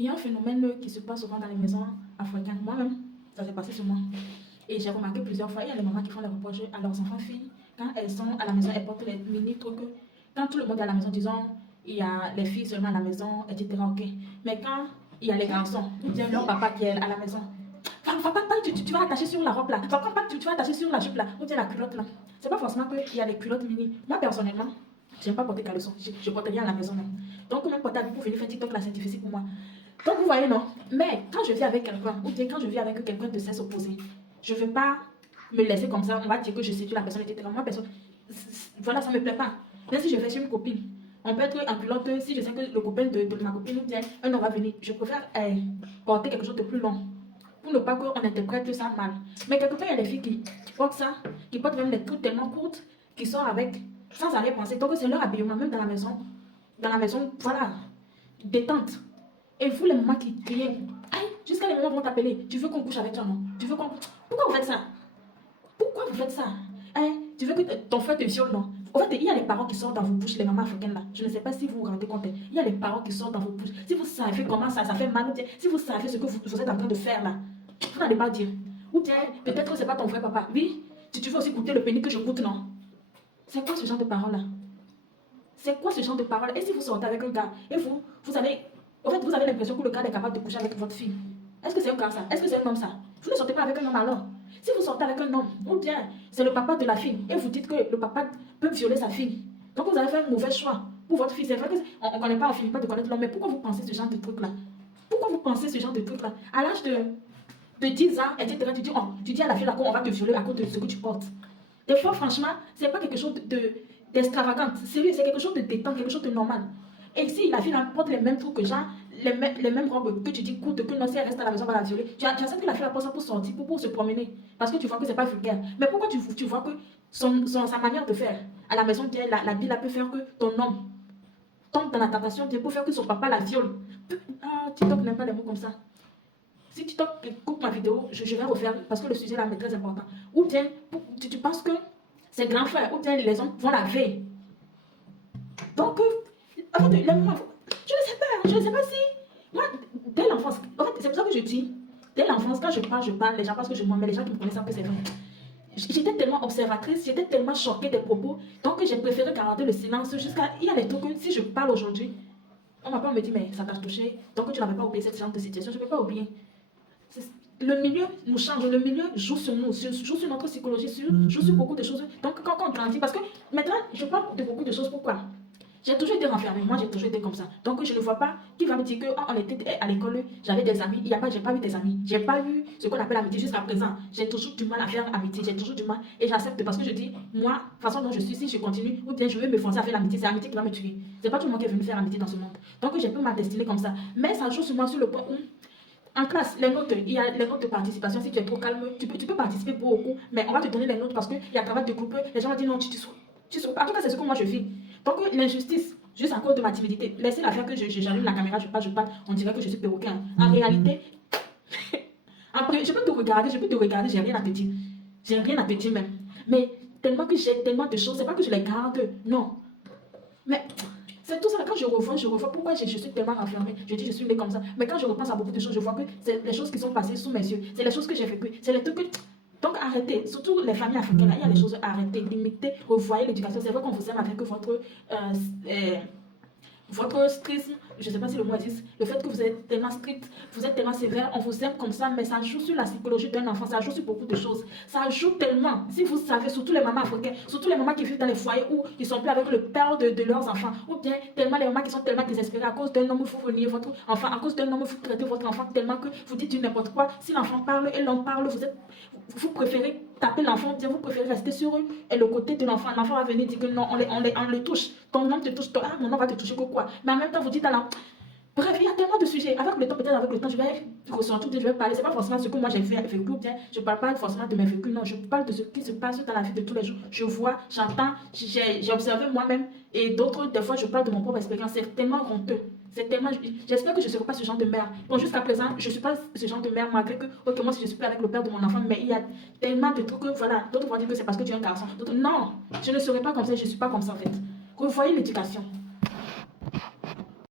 Il y a un phénomène qui se passe souvent dans les maisons africaines. Moi-même, ça s'est passé sur moi. Et j'ai remarqué plusieurs fois, il y a les mamans qui font les reproches à leurs enfants filles. Quand elles sont à la maison, elles portent les mini trucs. Quand tout le monde est à la maison, disons, il y a les filles seulement à la maison, etc. Ok. Mais quand il y a les garçons, ou bien leur papa qui est à la maison, tu vas attacher sur la robe là. Tu vas attacher sur la jupe là, ou bien la culotte là. C'est pas forcément qu'il y a les culottes mini. Moi personnellement, j'aime pas porter caleçon. Je porte rien à la maison. Non. Donc, même porter pour venir faire TikTok là, c'est difficile pour moi. Donc, vous voyez, non. Mais quand je vis avec quelqu'un, ou bien quand je vis avec quelqu'un de sexe opposé, je ne veux pas me laisser comme ça. On va dire que je séduis la personne, etc. Moi, personne. Voilà, ça ne me plaît pas. Même si je fais chez une copine, on peut être en culotte. Si je sais que le copain de ma copine ou bien un homme va venir, je préfère porter quelque chose de plus long. Pour ne pas qu'on interprète ça mal. Mais quelque part, il y a des filles qui portent ça, qui portent même des trucs tellement courtes, qui sortent avec, sans arrière penser. Donc, c'est leur habillement, même dans la maison, voilà, détente. Et vous, les mamans qui crient, aïe, jusqu'à les mamans vont t'appeler. Tu veux qu'on couche avec toi, non? Tu veux qu'on. Pourquoi vous faites ça? Pourquoi vous faites ça? Hein? Tu veux que ton frère te viole, non? En fait, il y a les paroles qui sortent dans vos bouches, les mamans africaines là. Je ne sais pas si vous vous rendez compte. Il y a les paroles qui sortent dans vos bouches. Si vous savez comment ça fait mal, ou bien si vous savez ce que vous êtes en train de faire là, vous n'allez pas dire. Ou bien, peut-être que ce n'est pas ton vrai papa. Oui, si tu veux aussi goûter le pénis que je goûte, non? C'est quoi ce genre de paroles là? C'est quoi ce genre de paroles? Et si vous sortez avec un gars, et vous avez. En fait, vous avez l'impression que le gars est capable de coucher avec votre fille. Est-ce que c'est un gars ça? Est-ce que c'est un homme ça? Vous ne sortez pas avec un homme alors. Si vous sortez avec un homme, ou bien c'est le papa de la fille, et vous dites que le papa peut violer sa fille, donc vous avez fait un mauvais choix pour votre fille. C'est vrai qu'on ne connaît pas, on ne finit pas de connaître l'homme, mais pourquoi vous pensez ce genre de truc là? Pourquoi vous pensez ce genre de truc là? À l'âge de 10 ans, etc., tu dis à la fille là qu'on va te violer à cause de ce que tu portes. Des fois, franchement, c'est pas quelque chose d'extravagant. C'est quelque chose de détente, quelque chose de normal. Et si la fille porte les mêmes trucs que genre, les mêmes robes que tu dis courtes, que non, si elle reste à la maison, on va la violer. Tu acceptes que la fille porte ça pour sortir, pour se promener. Parce que tu vois que c'est pas vulgaire. Mais pourquoi tu vois que sa manière de faire à la maison, la Bible peut faire que ton homme tombe dans la tentation, pour faire que son papa la viole. Ah, TikTok n'aime pas les mots comme ça. Si TikTok coupe ma vidéo, je vais refaire parce que le sujet là est très important. Ou bien, tu penses que ses grands frères ou bien les hommes vont la veiller. Donc, en fait, les mamans, je ne sais pas si. Moi, dès l'enfance, en fait, c'est pour ça que je dis, dès l'enfance, quand je parle, les gens pensent que je mens, mais les gens qui me connaissent savent que c'est vrai. J'étais tellement observatrice, j'étais tellement choquée des propos, donc j'ai préféré garder le silence jusqu'à. Il y a des trucs que si je parle aujourd'hui, on va pas me dire, mais ça t'a touché, donc tu n'avais pas oublié cette genre de situation, je ne peux pas oublier. Le milieu nous change, le milieu joue sur nous, joue sur notre psychologie, joue sur beaucoup de choses. Donc quand on grandit, parce que maintenant je parle de beaucoup de choses, pourquoi? J'ai toujours été renfermée, moi j'ai toujours été comme ça. Donc je ne vois pas qui va me dire que on était à l'école, j'avais des amis, j'ai pas eu des amis, j'ai pas eu ce qu'on appelle amitié jusqu'à présent. J'ai toujours du mal à faire amitié, j'ai toujours du mal et j'accepte parce que je dis, moi, façon dont je suis, si je continue, ou bien je vais me forcer à faire l'amitié, c'est l'amitié qui va me tuer. C'est pas tout le monde qui est venu faire amitié dans ce monde. Donc j'ai pris ma destinée comme ça. Mais ça joue sur moi sur le point où en classe, les notes, il y a les notes de participation. Si tu es trop calme, tu peux participer beaucoup, mais on va te donner les notes parce qu'il y a travail de groupe. Les gens vont dire non, tu souffres. En tout cas, c'est ce que moi je vis. Donc, l'injustice, juste à cause de ma timidité, laissez la faire que j'allume la caméra, je parle, on dirait que je suis perroquet. En réalité, après, je peux te regarder, j'ai rien à te dire. J'ai rien à te dire même. Mais tellement que j'ai tellement de choses, c'est pas que je les garde, non. Mais c'est tout ça, quand je revois pourquoi je suis tellement renfermée. Je dis, je suis née comme ça. Mais quand je repense à beaucoup de choses, je vois que c'est les choses qui sont passées sous mes yeux. C'est les choses que j'ai vécues. C'est les trucs que. Donc arrêtez, surtout les familles africaines, il y a des choses à arrêter, limiter, revoyez l'éducation. C'est vrai qu'on vous aime avec votre stress, je ne sais pas si le mot existe, le fait que vous êtes tellement strict, vous êtes tellement sévère, on vous aime comme ça, mais ça joue sur la psychologie d'un enfant, ça joue sur beaucoup de choses. Ça joue tellement, si vous savez, surtout les mamans africaines, surtout les mamans qui vivent dans les foyers où ils sont plus avec le père de leurs enfants, ou bien tellement les mamans qui sont tellement désespérées à cause d'un homme, il faut venir votre enfant, à cause d'un homme, il faut traiter votre enfant tellement que vous dites du n'importe quoi. Si l'enfant parle et l'homme parle, vous préférez taper l'enfant, bien vous préférez rester sur eux et le côté de l'enfant. L'enfant va venir dire que non, on les touche. Ton homme te touche, mon homme va te toucher que quoi. Mais en même temps, vous dites à l'enfant. Bref, il y a tellement de sujets. Avec le temps, peut-être avec le temps, je vais ressentir, je vais parler. C'est pas forcément ce que moi j'ai vécu, ou bien je parle pas forcément de mes vécus. Non, je parle de ce qui se passe dans la vie de tous les jours. Je vois, j'entends, j'ai observé moi-même et d'autres, des fois, je parle de mon propre expérience. C'est tellement honteux. C'est tellement. J'espère que je ne serai pas ce genre de mère. Bon, jusqu'à présent, je ne suis pas ce genre de mère, malgré que, ok, moi, si je suis plus avec le père de mon enfant, mais il y a tellement de trucs que, voilà, d'autres vont dire que c'est parce que tu es un garçon. D'autres, non, je ne serai pas comme ça, je ne suis pas comme ça en fait. Revoyez l'éducation.